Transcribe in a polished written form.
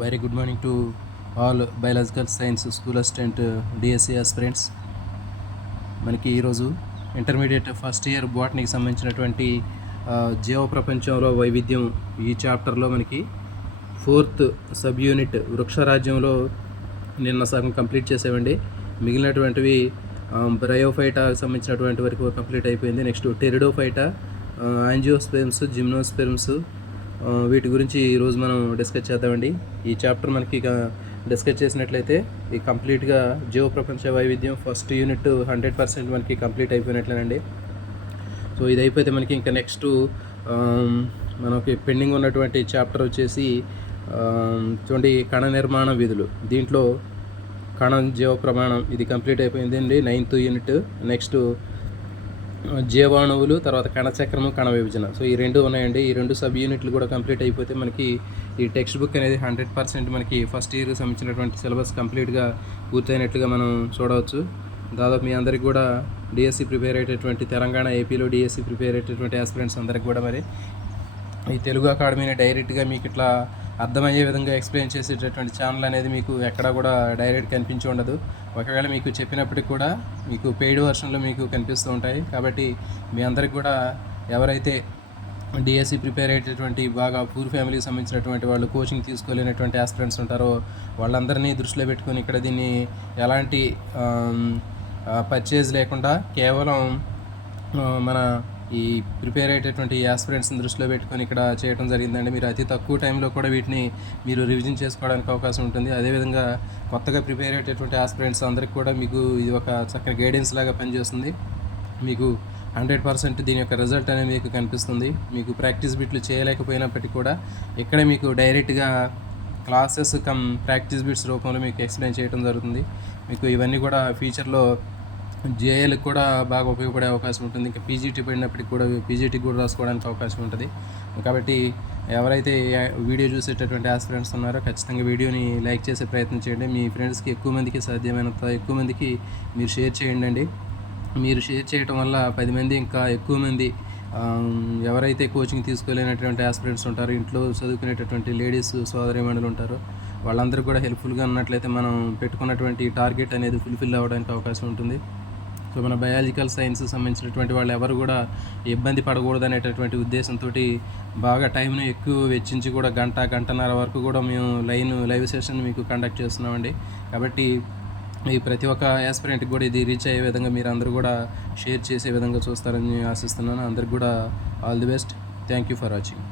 Very good morning to all biological science school assistant DSC aspirants. మనకి ఈరోజు intermediate first year బోటనీకి సంబంధించినటువంటి జీవ ప్రపంచంలో వైవిధ్యం ఈ చాప్టర్లో మనకి 4th సబ్ యూనిట్ వృక్షరాజ్యంలో నిన్న సగం కంప్లీట్ చేసామండి. మిగిలినటువంటివి బ్రయోఫైటాకి సంబంధించినటువంటి వరకు కంప్లీట్ అయిపోయింది. నెక్స్ట్ టెరిడోఫైటా, యాంజియోస్పెర్మ్స్, జిమ్నోస్పెర్మ్స్, వీటి గురించి ఈరోజు మనం డిస్కస్ చేద్దామండి. ఈ చాప్టర్ మనకి డిస్కస్ చేసినట్లయితే ఈ కంప్లీట్గా జీవ ప్రపంచ వైవిధ్యం ఫస్ట్ యూనిట్ 100% మనకి కంప్లీట్ అయిపోయినట్లేనండి. సో ఇది అయిపోతే మనకి ఇంకా నెక్స్ట్ మనకి పెండింగ్ ఉన్నటువంటి చాప్టర్ వచ్చేసి చూడండి, కణ నిర్మాణ విధులు. దీంట్లో కణ జీవ ప్రమాణం ఇది కంప్లీట్ అయిపోయిందండి, 9th యూనిట్. నెక్స్ట్ జీవాణువులు, తర్వాత కణచక్రము, కణ విభజన. సో ఈ రెండు ఉన్నాయండి. ఈ రెండు సబ్ యూనిట్లు కూడా కంప్లీట్ అయిపోతే మనకి ఈ టెక్స్ట్ బుక్ అనేది 100% మనకి ఫస్ట్ ఇయర్కి సంబంధించినటువంటి సిలబస్ కంప్లీట్గా పూర్తయినట్లుగా మనం చూడవచ్చు. దాదాపు మీ అందరికి కూడా డిఎస్సి ప్రిపేర్ అయ్యేటటువంటి తెలంగాణ, ఏపీలో డిఎస్సి ప్రిపేర్ అయ్యేటటువంటి ఆస్పిరెంట్స్ అందరికి కూడా మరి ఈ తెలుగు అకాడమీని డైరెక్ట్గా మీకు ఇట్లా అర్థమయ్యే విధంగా ఎక్స్ప్లెయిన్ చేసేటటువంటి ఛానల్ అనేది మీకు ఎక్కడా కూడా డైరెక్ట్ కనిపించి ఉండదు. ఒకవేళ మీకు చెప్పినప్పటికి కూడా మీకు పెయిడ్ వర్షన్లో మీకు కనిపిస్తూ ఉంటాయి. కాబట్టి మీ అందరికి కూడా ఎవరైతే డిఎస్సి ప్రిపేర్ అయ్యేటటువంటి బాగా పూర్ ఫ్యామిలీకి సంబంధించినటువంటి వాళ్ళు కోచింగ్ తీసుకోలేనటువంటి ఆస్పిరెంట్స్ ఉంటారో వాళ్ళందరినీ దృష్టిలో పెట్టుకొని ఇక్కడ దీన్ని ఎలాంటి పర్చేజ్ లేకుండా కేవలం మన ఈ ప్రిపేర్ అయ్యేటటువంటి ఆస్పిరెంట్స్ని దృష్టిలో పెట్టుకొని ఇక్కడ చేయడం జరిగిందండి. మీరు అతి తక్కువ టైంలో కూడా వీటిని మీరు రివిజన్ చేసుకోవడానికి అవకాశం ఉంటుంది. అదేవిధంగా కొత్తగా ప్రిపేర్ అయ్యేటటువంటి ఆస్పిరెంట్స్ అందరికీ కూడా మీకు ఇది ఒక చక్కని గైడెన్స్ లాగా పనిచేస్తుంది. మీకు 100% దీని యొక్క రిజల్ట్ అనేది మీకు కనిపిస్తుంది. మీకు ప్రాక్టీస్ బిట్లు చేయలేకపోయినప్పటికీ కూడా ఇక్కడే మీకు డైరెక్ట్గా క్లాసెస్ కమ్ ప్రాక్టీస్ బిట్స్ రూపంలో మీకు ఎక్స్ప్లెయిన్ చేయడం జరుగుతుంది. మీకు ఇవన్నీ కూడా ఫ్యూచర్లో జేఏలకు కూడా బాగా ఉపయోగపడే అవకాశం ఉంటుంది. ఇంకా పీజీటీ పడినప్పటికి కూడా పీజీటీ కూడా రాసుకోవడానికి అవకాశం ఉంటుంది. కాబట్టి ఎవరైతే వీడియో చూసేటటువంటి ఆస్పిరెంట్స్ ఉన్నారో ఖచ్చితంగా వీడియోని లైక్ చేసే ప్రయత్నం చేయండి. మీ ఫ్రెండ్స్కి ఎక్కువ మందికి సాధ్యమైనంత ఎక్కువ మందికి మీరు షేర్ చేయండి. మీరు షేర్ చేయడం వల్ల 10 మంది ఇంకా ఎక్కువ మంది ఎవరైతే కోచింగ్ తీసుకోలేనటువంటి ఆస్పిరెంట్స్ ఉంటారో, ఇంట్లో చదువుకునేటటువంటి లేడీస్ సోదరీమణులు ఉంటారో వాళ్ళందరూ కూడా హెల్ప్ఫుల్గా ఉన్నట్లయితే మనం పెట్టుకున్నటువంటి టార్గెట్ అనేది ఫుల్ఫిల్ అవ్వడానికి అవకాశం ఉంటుంది. సో మన బయాలజికల్ సైన్స్ సంబంధించినటువంటి వాళ్ళు ఎవరు కూడా ఇబ్బంది పడకూడదు అనేటటువంటి ఉద్దేశంతో బాగా టైంను ఎక్కువ వెచ్చించి కూడా గంటన్నర వరకు కూడా మేము లైవ్ సెషన్ మీకు కండక్ట్ చేస్తున్నామండి. కాబట్టి ఈ ప్రతి ఒక్క యాస్పిరెంట్కి కూడా ఇది రీచ్ అయ్యే విధంగా మీరు అందరూ కూడా షేర్ చేసే విధంగా చూస్తారని ఆశిస్తున్నాను. అందరికి కూడా all the best. Thank you for watching.